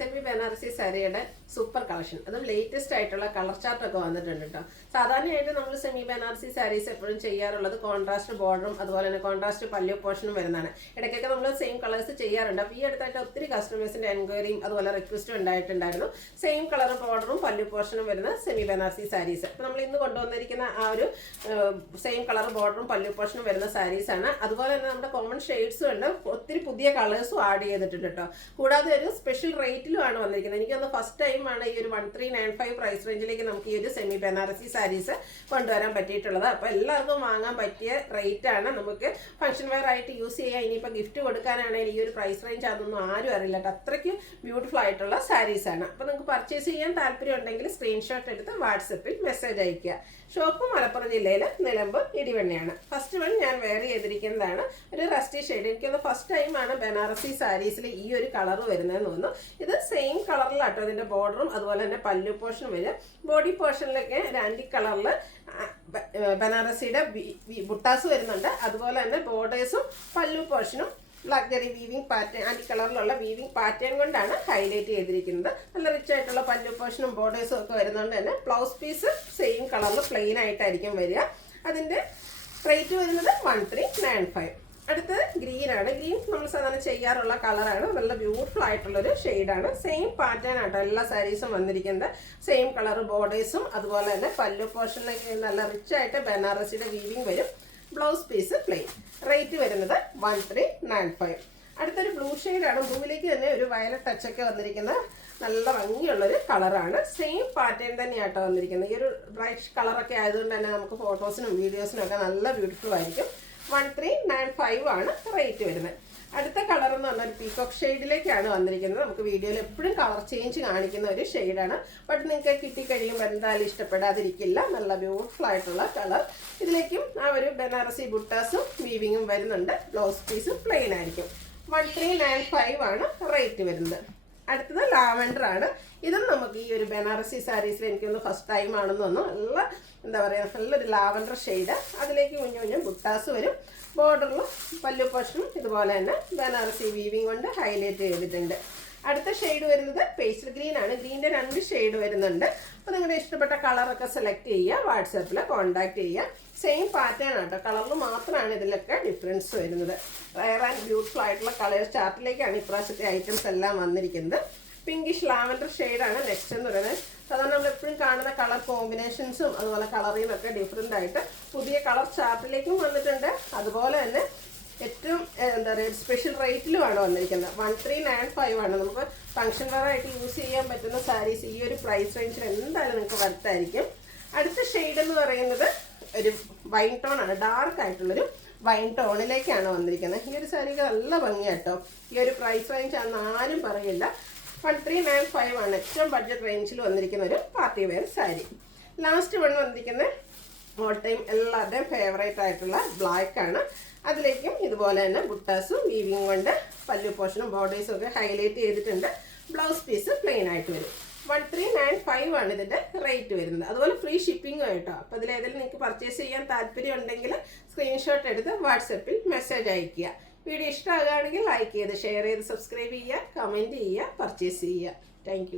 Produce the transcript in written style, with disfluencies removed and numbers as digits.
Semi Banarasi സാരിയുടെ super collection, അതും latest ആയിട്ടുള്ള കളർ ചാർട്ട് ഒക്കെ വന്നിട്ടുണ്ട് കേട്ടോ. സാധാരണയായിട്ട് നമ്മൾ സെമി ബനാറസി സാരീസ് എപ്പോഴും ചെയ്യാറുള്ളത് കോൺട്രാസ്റ്റ് ബോർഡറും അതുപോലെ തന്നെ കോൺട്രാസ്റ്റ് പല്ലു പോർഷനും വരുന്നതാണ്. ഇടയ്ക്കൊക്കെ നമ്മൾ സെയിം കളേഴ്സ് ചെയ്യാറുണ്ട്. അപ്പോൾ ഈ അടുത്തായിട്ട് ഒത്തിരി കസ്റ്റമേഴ്സിന്റെ എൻക്വയറിയും അതുപോലെ റിക്വസ്റ്റും ഉണ്ടായിട്ടുണ്ടായിരുന്നു സെയിം കളർ ബോർഡറും പല്ലു പോർഷനും വരുന്ന സെമി ബനാറസി സാരീസ്. അപ്പോൾ നമ്മൾ ഇന്ന് കൊണ്ടുവന്നിരിക്കുന്ന ആ ഒരു സെയിം കളർ ബോർഡറും പല്ലു പോർഷനും വരുന്ന സാരീസ് ആണ്. അതുപോലെ തന്നെ നമ്മുടെ കോമൺ ഷെയ്ഡ്സും ഉണ്ട്, ഒത്തിരി പുതിയ കളേഴ്സും ആഡ് ചെയ്തിട്ടുണ്ട് കേട്ടോ. കൂടാതെ ഒരു സ്പെഷ്യൽ റേറ്റിലുമാണ് വന്നിരിക്കുന്നത്. എനിക്കൊന്ന് ഫസ്റ്റ് ടൈമാണ് ഈ ഒരു 1395 പ്രൈസ് റേഞ്ചിലേക്ക് നമുക്ക് ഈ ഒരു സെമി ബനാറസി സാരീസ് കൊണ്ടുവരാൻ പറ്റിയിട്ടുള്ളത്. അപ്പോൾ എല്ലാവർക്കും വാങ്ങാൻ പറ്റിയ റേറ്റ് ആണ്. നമുക്ക് ഫംഗ്ഷൻ വെയർ ആയിട്ട് യൂസ് ചെയ്യാം. ഇനിയിപ്പോൾ ഗിഫ്റ്റ് കൊടുക്കാനാണെങ്കിൽ ഈ ഒരു പ്രൈസ് റേഞ്ച് അതൊന്നും ആരും അറിയില്ല കേട്ടോ. അത്രയ്ക്ക് ബ്യൂട്ടിഫുൾ ആയിട്ടുള്ള സാരീസ് ആണ്. അപ്പോൾ നിങ്ങൾക്ക് പർച്ചേസ് ചെയ്യാൻ താല്പര്യം ഉണ്ടെങ്കിൽ സ്ക്രീൻഷോട്ട് എടുത്ത് വാട്സപ്പിൽ മെസ്സേജ് അയയ്ക്കുക. ഷോപ്പ് മലപ്പുറം ജില്ലയിൽ നിലമ്പൂർ ഇടിവണ്ണയാണ്. ഫസ്റ്റ് വൺ ഞാൻ വെയർ ചെയ്തിരിക്കുന്നതാണ് ഒരു റസ്റ്റി ഷെയ്ഡ്. എനിക്കൊന്ന് ഫസ്റ്റ് ടൈമാണ് ബനാറസി സാരീസിൽ ഈ ഒരു കളർ വരുന്നതെന്ന് തോന്നുന്നു. ഇത് സെയിം കളറിലാട്ടോ ഇതിൻ്റെ ബോർഡറും അതുപോലെ തന്നെ പല്ലു പോർഷനും വരും. ബോഡി പോർഷനിലൊക്കെ ആൻറ്റി കളറിൽ ബനാറസിയുടെ ബുട്ടാസ് വരുന്നുണ്ട്. അതുപോലെ തന്നെ ബോർഡേഴ്സും പല്ലു പോർഷനും ബ്ലാക്ക് ജെറി വീവിംഗ് പാറ്റേൺ, ആൻറ്റി കളറിലുള്ള വീവിംഗ് പാറ്റേൺ കൊണ്ടാണ് ഹൈലൈറ്റ് ചെയ്തിരിക്കുന്നത്. നല്ല റിച്ച് ആയിട്ടുള്ള പല്ലു പോർഷനും ബോർഡേഴ്സും ഒക്കെ വരുന്നതുകൊണ്ട് തന്നെ ബ്ലൗസ് പീസ് സെയിം കളറിൽ പ്ലെയിൻ ആയിട്ടായിരിക്കും വരിക. അതിൻ്റെ റേറ്റ് വരുന്നത് 1395. അടുത്തത് ഗ്രീനാണ്. ഗ്രീൻ നമ്മൾ സാധാരണ ചെയ്യാറുള്ള കളറാണ്. നല്ല ബ്യൂട്ടിഫുൾ ആയിട്ടുള്ളൊരു ഷെയ്ഡാണ്. സെയിം പാറ്റേൺ ആട്ടോ എല്ലാ സാരീസും വന്നിരിക്കുന്നത്. സെയിം കളർ ബോർഡേഴ്സും അതുപോലെ തന്നെ പല്ലു പോർഷനിലേക്ക് നല്ല റിച്ച് ആയിട്ട് ബനാറസിയുടെ വീവിംഗ് വരും. Blouse piece plain. റേറ്റ് വരുന്നത് 1395. അടുത്തൊരു ബ്ലൂ ഷെയ്ഡാണ്. ബ്ലൂവിലേക്ക് തന്നെ ഒരു വയലറ്റ് ടച്ചൊക്കെ വന്നിരിക്കുന്ന നല്ല ഭംഗിയുള്ളൊരു കളറാണ്. സെയിം പാറ്റേൺ തന്നെയാട്ടോ വന്നിരിക്കുന്നത്. ഈ ഒരു ബ്രൈറ്റ് കളറൊക്കെ ആയതുകൊണ്ട് തന്നെ നമുക്ക് ഫോട്ടോസിനും വീഡിയോസിനും ഒക്കെ നല്ല ബ്യൂട്ടിഫുൾ ആയിരിക്കും. 1395 ആണ് റേറ്റ് വരുന്നത്. അടുത്ത കളർ എന്ന് പറഞ്ഞാൽ ഒരു പീകോക്ക് ഷെയ്ഡിലേക്കാണ് വന്നിരിക്കുന്നത്. നമുക്ക് വീഡിയോയിൽ എപ്പോഴും കളർ ചേഞ്ച് കാണിക്കുന്ന ഒരു ഷെയ്ഡാണ്. ബട്ട് നിങ്ങൾക്ക് കിട്ടിക്കഴിയുമ്പോൾ എന്തായാലും ഇഷ്ടപ്പെടാതിരിക്കില്ല. നല്ല ബ്യൂട്ടിഫുൾ ആയിട്ടുള്ള കളർ. ഇതിലേക്കും ആ ഒരു ബനാറസി ബുട്ടാസും വീവിങ്ങും വരുന്നുണ്ട്. ബ്ലൗസ് പീസും പ്ലെയിൻ ആയിരിക്കും. 1395 ആണ് റേറ്റ് വരുന്നത്. അടുത്തത് ലാവൻഡർ ആണ്. ഇതും നമുക്ക് ഈ ഒരു ബനാറസി സാരീസിൽ എനിക്കൊന്ന് ഫസ്റ്റ് ടൈം ആണെന്ന് തോന്നുന്നു. നല്ല എന്താ പറയുക, നല്ലൊരു ലാവൻഡർ ഷെയ്ഡ്. അതിലേക്ക് കുഞ്ഞു കുഞ്ഞു ബുട്ടാസ് വരും. ബോർഡറിലും പല്ലു പോർഷനും ഇതുപോലെ തന്നെ ബനാറസി വീവിങ് കൊണ്ട് ഹൈലൈറ്റ് ചെയ്തിട്ടുണ്ട്. അടുത്ത ഷെയ്ഡ് വരുന്നത് പേസ്റ്റൽ ഗ്രീൻ ആണ്. ഗ്രീൻ്റെ 2 ഷെയ്ഡ് വരുന്നുണ്ട്. അപ്പോൾ നിങ്ങളുടെ ഇഷ്ടപ്പെട്ട കളറൊക്കെ സെലക്ട് ചെയ്യുക, വാട്സാപ്പിൽ കോൺടാക്ട് ചെയ്യുക. സെയിം പാറ്റേൺ ആട്ടോ, കളറിൽ മാത്രമാണ് ഇതിലൊക്കെ ഡിഫറൻസ് വരുന്നത്. റയർ ആൻഡ് ബ്യൂട്ടിഫുൾ ആയിട്ടുള്ള കളേഴ്സ് ചാർട്ടിലേക്കാണ് ഇപ്രാവശ്യത്തെ ഐറ്റംസ് എല്ലാം വന്നിരിക്കുന്നത്. പിങ്കിഷ് ലാവൻഡർ ഷെയ്ഡാണ് നെക്സ്റ്റ് എന്ന് പറയുന്നത്. സാധാരണ നമ്മൾ എപ്പോഴും കാണുന്ന കളർ കോമ്പിനേഷൻസും അതുപോലെ കളറിയും ഒക്കെ ഡിഫറെൻ്റ് ആയിട്ട് പുതിയ കളർ ചാർട്ടിലേക്കും വന്നിട്ടുണ്ട്. അതുപോലെ തന്നെ ഏറ്റവും എന്താ പറയുക സ്പെഷ്യൽ റേറ്റിലുമാണ് വന്നിരിക്കുന്നത്. 1395 ആണ്. നമുക്ക് ഫംഗ്ഷൻ വെയർ ആയിട്ട് യൂസ് ചെയ്യാൻ പറ്റുന്ന സാരീസ് ഈ ഒരു പ്രൈസ് റേഞ്ചിൽ എന്തായാലും നിങ്ങൾക്ക് വർത്തായിരിക്കും. അടുത്ത ഷെയ്ഡ് എന്ന് പറയുന്നത് ഒരു വൈൻ ടോൺ ആണ്. ഡാർക്ക് ആയിട്ടുള്ളൊരു വൈൻ ടോണിലേക്കാണ് വന്നിരിക്കുന്നത്. ഈ ഒരു സാരിക്ക് നല്ല ഭംഗിയാട്ടോ. ഈ ഒരു പ്രൈസ് റേഞ്ച് ആണെന്ന് ആരും പറയില്ല. 1395 ആണ് ഏറ്റവും ബഡ്ജറ്റ് റേഞ്ചിൽ വന്നിരിക്കുന്ന ഒരു party wear sari. Last one വന്നിരിക്കുന്നത് ഓൾ ടൈം എല്ലാവരുടെയും ഫേവറേറ്റ് ആയിട്ടുള്ള ബ്ലാക്ക് ആണ്. അതിലേക്കും ഇതുപോലെ തന്നെ ബുട്ടാസും വീവിങ് കൊണ്ട് പല്ലു പോർഷനും ബോർഡേഴ്സും ഒക്കെ ഹൈലൈറ്റ് ചെയ്തിട്ടുണ്ട്. ബ്ലൗസ് പീസ് പ്ലെയിൻ ആയിട്ട് വരും. 1395 ആണ് ഇതിൻ്റെ റേറ്റ് വരുന്നത്. അതുപോലെ ഫ്രീ ഷിപ്പിംഗ് ആയിട്ടോ. അപ്പോൾ ഇതിലേതെങ്കിലും നിങ്ങൾക്ക് പർച്ചേസ് ചെയ്യാൻ താല്പര്യം ഉണ്ടെങ്കിൽ സ്ക്രീൻഷോട്ട് എടുത്ത് വാട്സപ്പിൽ മെസ്സേജ് അയയ്ക്കുക. വീഡിയോ ഇഷ്ടമാകുകയാണെങ്കിൽ ലൈക്ക് ചെയ്ത് ഷെയർ ചെയ്ത് സബ്സ്ക്രൈബ് ചെയ്യുക, കമൻറ്റ് ചെയ്യുക, പർച്ചേസ് ചെയ്യുക. താങ്ക്